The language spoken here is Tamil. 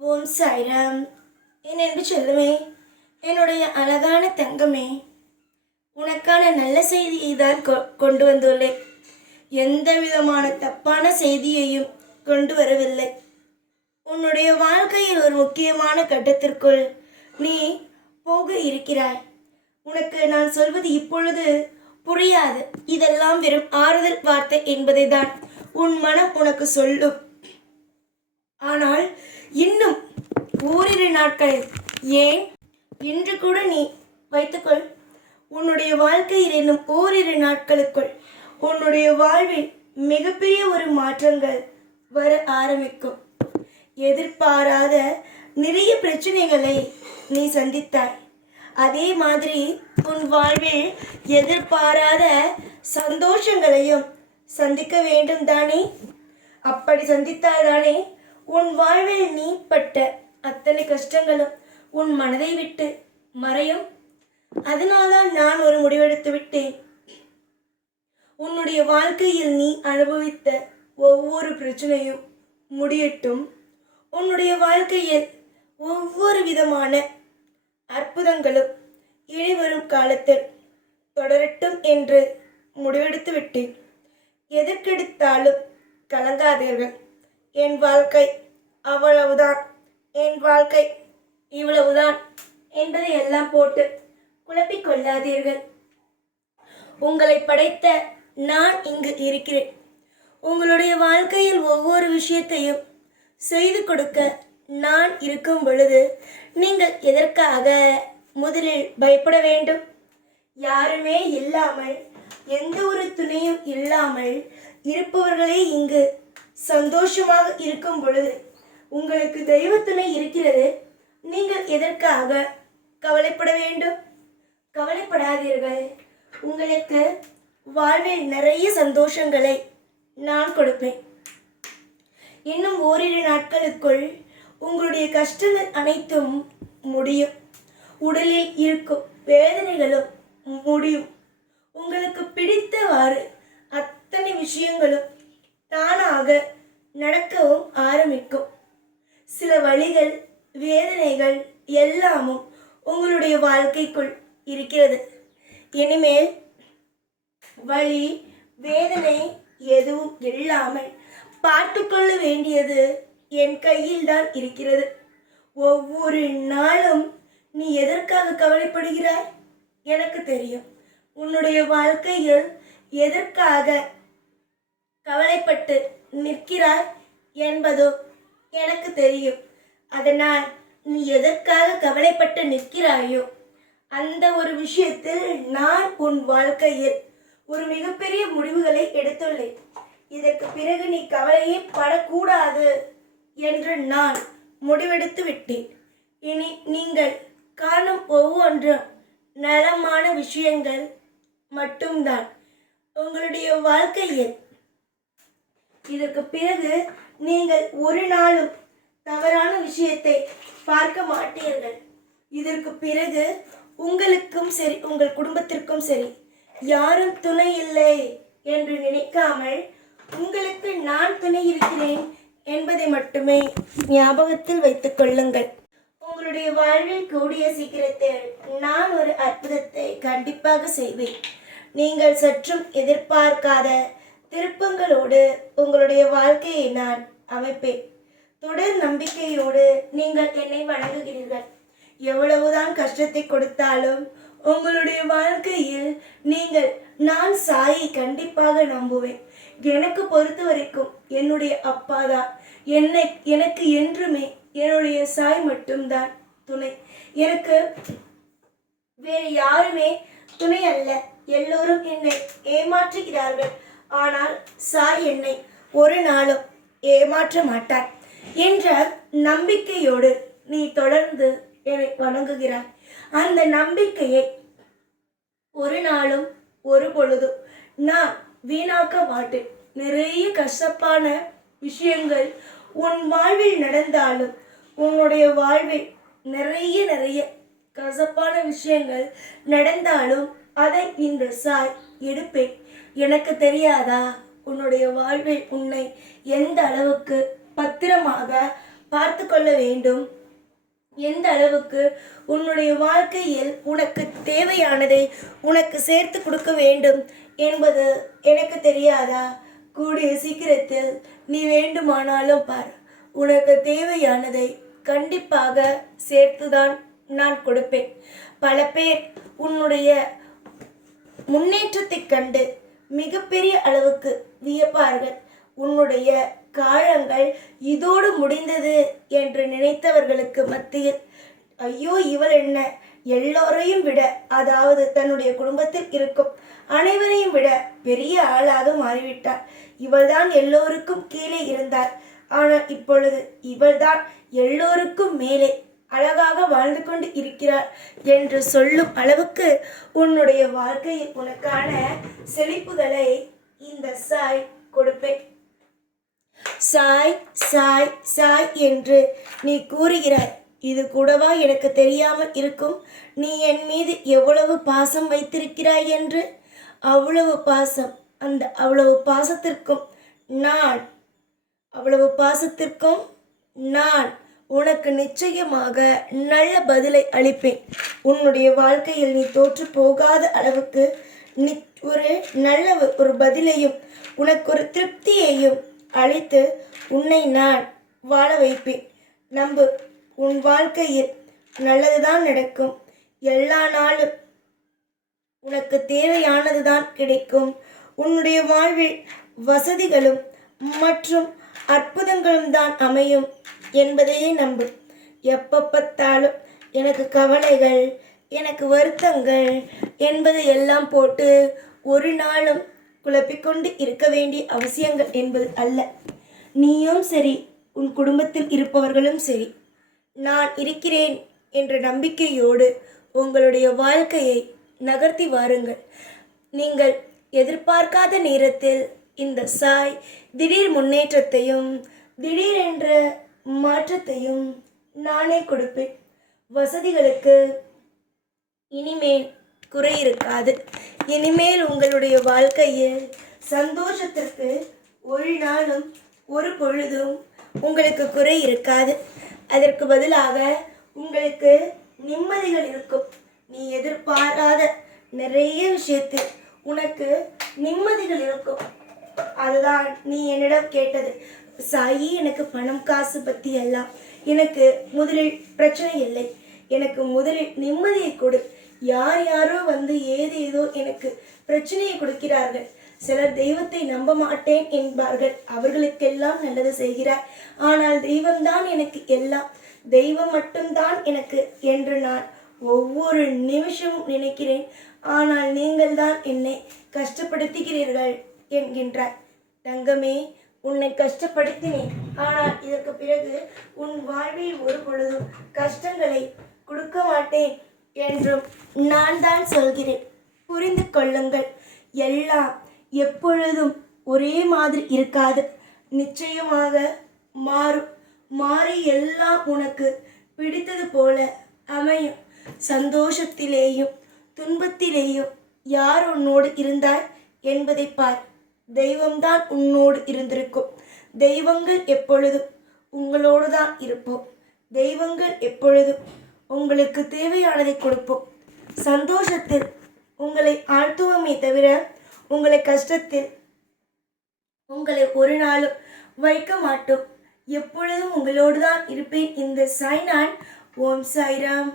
ஓம் சாய்ராம். என் அன்பு செல்லுமே, என்னுடைய அழகான தங்கமே, உனக்கான நல்ல செய்தியை தான் கொண்டு வந்துள்ளேன். எந்த விதமான தப்பான செய்தியையும் கொண்டு வரவில்லை. உன்னுடைய வாழ்க்கையில் ஒரு முக்கியமான கட்டத்திற்குள் நீ போக இருக்கிறாய். உனக்கு நான் சொல்வது இப்பொழுது புரியாது. இதெல்லாம் வெறும் ஆறுதல் வார்த்தை என்பதை தான் உன் மனம் உனக்கு சொல்லும். ஆனால் இன்னும் ஓரிரு நாட்களில், ஏன் இன்று கூட நீ வைத்துக்கொள், உன்னுடைய வாழ்க்கையில் இன்னும் ஓரிரு நாட்களுக்குள் உன்னுடைய வாழ்வில் மிகப்பெரிய ஒரு மாற்றங்கள் வர ஆரம்பிக்கும். எதிர்பாராத நிறைய பிரச்சனைகளை நீ சந்தித்தாய். அதே மாதிரி உன் வாழ்வில் எதிர்பாராத சந்தோஷங்களையும் சந்திக்க வேண்டும் தானே? அப்படி சந்தித்தால்தானே உன் வாழ்வில் நீ பட்ட அத்தனை கஷ்டங்களும் உன் மனதை விட்டு மறையும். அதனால்தான் நான் ஒரு முடிவெடுத்து விட்டேன். உன்னுடைய வாழ்க்கையில் நீ அனுபவித்த ஒவ்வொரு பிரச்சனையும் முடியட்டும். உன்னுடைய வாழ்க்கையில் ஒவ்வொரு விதமான அற்புதங்களும் இனிவரும் காலத்தில் தொடரட்டும் என்று முடிவெடுத்து விட்டேன். எதற்கெடுத்தாலும் கலங்காதீர்கள். என் வாழ்க்கை அவ்வளவுதான், என் வாழ்க்கை இவ்வளவுதான் என்பதை எல்லாம் போட்டு குழப்பிக் கொள்ளாதீர்கள். உங்களை படைத்த நான் இங்கு இருக்கிறேன். உங்களுடைய வாழ்க்கையில் ஒவ்வொரு விஷயத்தையும் செய்து கொடுக்க நான் இருக்கும் பொழுது நீங்கள் எதற்காக முதலில் பயப்பட வேண்டும்? யாருமே இல்லாமல், எந்த ஒரு துணையும் இல்லாமல் இருப்பவர்களே இங்கு சந்தோஷமாக இருக்கும் பொழுது உங்களுக்கு தெய்வ துணை இருக்கிறது. நீங்கள் எதற்காக கவலைப்பட வேண்டும்? கவலைப்படாதீர்கள். உங்களுக்கு வாழ்வில் நிறைய சந்தோஷங்களை நான் கொடுப்பேன். இன்னும் ஓரிரு நாட்களுக்குள் உங்களுடைய கஷ்டங்கள் அனைத்தும் முடியும். உடலில் இருக்கும் வேதனைகளும் முடியும். உங்களுக்கு பிடித்தவாறு அத்தனை விஷயங்களும் தானாக நடக்கவும் ஆரம்பிக்கும். சில வலிகள், வேதனைகள் எல்லாமும் உங்களுடைய வாழ்க்கைக்குள் இருக்கிறது. இனிமேல் வலி, வேதனை எதுவும் இல்லாமல் பார்த்துக்கொள்ள வேண்டியது என் கையில் தான் இருக்கிறது. ஒவ்வொரு நாளும் நீ எதற்காக கவலைப்படுகிறாய் எனக்கு தெரியும். உன்னுடைய வாழ்க்கையில் எதற்காக கவலைப்பட்டு நிற்கிறாய் என்பதோ எனக்கு தெரியும். அதனால் நீ எதற்காக கவலைப்பட்டு நிற்கிறாயோ அந்த ஒரு விஷயத்தில் நான் உன் வாழ்க்கையில் ஒரு மிகப்பெரிய முடிவுகளை எடுத்துள்ளேன். இதற்கு பிறகு நீ கவலையே படக்கூடாது என்று நான் முடிவெடுத்து விட்டேன். இனி நீங்கள் காணும் ஒவ்வொன்றும் நலமான விஷயங்கள் மட்டும்தான் உங்களுடைய வாழ்க்கையில். இதற்கு பிறகு நீங்கள் ஒரு நாளும் தவறான விஷயத்தை பார்க்க மாட்டீர்கள். இதற்கு பிறகு உங்களுக்கும் சரி, உங்கள் குடும்பத்திற்கும் சரி, யாரும் துணை இல்லை என்று நினைக்காமல் உங்களுக்கு நான் துணை இருக்கிறேன் என்பதை மட்டுமே ஞாபகத்தில் வைத்துக் கொள்ளுங்கள். உங்களுடைய வாழ்வில் கூடிய சீக்கிரத்தில் நான் ஒரு அற்புதத்தை கண்டிப்பாக செய்வேன். நீங்கள் சற்றும் எதிர்பார்க்காத திருப்பங்களோடு உங்களுடைய வாழ்க்கையை நான் அமைப்பேன். தொடர் நம்பிக்கையோடு நீங்கள் என்னை வணங்குகிறீர்கள். எவ்வளவுதான் கஷ்டத்தை கொடுத்தாலும் உங்களுடைய வாழ்க்கையில் நீங்கள் நான் சாயை கண்டிப்பாக நம்புவேன். எனக்கு பொறுத்த வரைக்கும் என்னுடைய அப்பா தான் எனக்கு என்றுமே என்னுடைய சாய் மட்டும்தான் துணை. எனக்கு வேறு யாருமே துணை அல்ல. எல்லோரும் என்னை ஏமாற்றுகிறார்கள். ஆனால் சாய் என்னை ஒரு நாளும் ஏமாற்ற மாட்டார் என்ற நம்பிக்கையோடு நீ தொடர்ந்து என்னை வணங்குகிறாய். அந்த நம்பிக்கையை ஒரு நாளும் ஒரு பொழுதும் நான் வீணாக்க மாட்டேன். நிறைய கசப்பான விஷயங்கள் உன் வாழ்வில் நடந்தாலும், உன்னுடைய வாழ்வில் நிறைய நிறைய கசப்பான விஷயங்கள் நடந்தாலும் அதை இந்த சாய் எடுப்பேன். எனக்கு தெரியாதா உன்னுடைய வாழ்வில் உன்னை எந்த அளவுக்கு பத்திரமாக பார்த்து கொள்ள வேண்டும். எந்த அளவுக்கு உன்னுடைய வாழ்க்கையில் உனக்கு தேவையானதை உனக்கு சேர்த்து கொடுக்க வேண்டும் என்பது எனக்கு தெரியாதா? கூடிய சீக்கிரத்தில் நீ வேண்டுமானாலும் பார், உனக்கு தேவையானதை கண்டிப்பாக சேர்த்துதான் நான் கொடுப்பேன். பல பேர் உன்னுடைய முன்னேற்றத்தை கண்டு மிகப்பெரிய அளவுக்கு வியப்பார்கள். உன்னுடைய காலங்கள் இதோடு முடிந்தது என்று நினைத்தவர்களுக்கு மத்தியில், ஐயோ இவள் என்ன எல்லோரையும் விட, அதாவது தன்னுடைய குடும்பத்தில் இருக்கும் அனைவரையும் விட பெரிய ஆளாக மாறிவிட்டார், இவள்தான் எல்லோருக்கும் கீழே இருந்தார், ஆனால் இப்பொழுது இவள்தான் எல்லோருக்கும் மேலே அழகாக வாழ்ந்து கொண்டு இருக்கிறார் என்று சொல்லும் அளவுக்கு உன்னுடைய வாழ்க்கையில் உனக்கான செழிப்புகளை இந்த சாய் கொடுப்பேன். சாய் சாய் சாய் என்று நீ கூறுகிறாய். இது கூடவா எனக்கு தெரியாமல் இருக்கும் நீ என் மீது எவ்வளவு பாசம் வைத்திருக்கிறாய் என்று? அவ்வளவு பாசம், அந்த அவ்வளவு பாசத்திற்கும் நான் உனக்கு நிச்சயமாக நல்ல பதிலை அளிப்பேன். உன்னுடைய வாழ்க்கையில் நீ தோற்று போகாத அளவுக்கு ஒரு பதிலையும் உனக்கு ஒரு திருப்தியையும் அளித்து உன்னை நான் வாழ வைப்பேன். நம்பு, உன் வாழ்க்கையில் நல்லதுதான் நடக்கும். எல்லா நாளும் உனக்கு தேவையானதுதான் கிடைக்கும். உன்னுடைய வாழ்வில் வசதிகளும் மற்றும் அற்புதங்களும் தான் அமையும் என்பதையே நம்பு. எப்போ பார்த்தாலும் எனக்கு கவலைகள், எனக்கு வருத்தங்கள் என்பது எல்லாம் போட்டு ஒரு நாளும் குழப்பிக்கொண்டு இருக்க வேண்டிய அவசியங்கள் என்பது அல்ல. நீயும் சரி, உன் குடும்பத்தில் இருப்பவர்களும் சரி, நான் இருக்கிறேன் என்ற நம்பிக்கையோடு உங்களுடைய வாழ்க்கையை நகர்த்தி வாருங்கள். நீங்கள் எதிர்பார்க்காத நேரத்தில் இந்த சாய் திடீர் முன்னேற்றத்தையும் திடீரென்ற மாற்றத்தையும் நானே கொடுப்பேன். வசதிகளுக்கு இனிமேல் குறை இருக்காது. இனிமேல் உங்களுடைய வாழ்க்கையில் சந்தோஷத்திற்கு ஒரு நாளும் ஒரு பொழுதும் உங்களுக்கு குறை இருக்காது. அதற்கு பதிலாக உங்களுக்கு நிம்மதிகள் இருக்கும். நீ எதிர்பாராத நிறைய விஷயத்தில் உனக்கு நிம்மதிகள் இருக்கும். அதுதான் நீ என்னிடம் கேட்டது. சாயி, எனக்கு பணம் காசு பற்றி எல்லாம் எனக்கு முதலில் பிரச்சனை இல்லை, எனக்கு முதலில் நிம்மதியை கொடு. யாரோ வந்து ஏதேதோ எனக்கு பிரச்சனையை கொடுக்கிறார்கள். சிலர் தெய்வத்தை நம்ப மாட்டேன் என்பார்கள். அவர்களுக்கெல்லாம் நல்லது செய்கிறார். ஆனால் தெய்வம்தான் எனக்கு எல்லாம், தெய்வம் மட்டும்தான் எனக்கு என்று நான் ஒவ்வொரு நிமிஷமும் நினைக்கிறேன். ஆனால் நீங்கள் தான் என்னை கஷ்டப்படுத்துகிறீர்கள் என்கின்றாய். தங்கமே, உன்னை கஷ்டப்படுத்தினேன். ஆனால் இதற்கு பிறகு உன் வாழ்வில் ஒரு பொழுதும் கஷ்டங்களை கொடுக்க மாட்டேன் என்றும் நான் தான் சொல்கிறேன். புரிந்து கொள்ளுங்கள். எல்லாம் எப்பொழுதும் ஒரே மாதிரி இருக்காது. நிச்சயமாக மாறும். மாறி எல்லாம் உனக்கு பிடித்தது போல அமையும். சந்தோஷத்திலேயும் துன்பத்திலேயும் யார் உன்னோடு இருந்தாய் என்பதை பார். தெய்வம்தான் உன்னோடு இருந்திருக்கும். தெய்வங்கள் எப்பொழுதும் உங்களோடு தான் இருப்போம். தெய்வங்கள் எப்பொழுதும் உங்களுக்கு தேவையானதை கொடுப்போம். சந்தோஷத்தில் உங்களை ஆழ்த்துவோமே தவிர உங்களை கஷ்டத்தில் உங்களை ஒரு நாளும் வைக்க மாட்டோம். எப்பொழுதும் உங்களோடு தான் இருப்பேன். இந்த சாய்நான். ஓம் சாய்ராம்.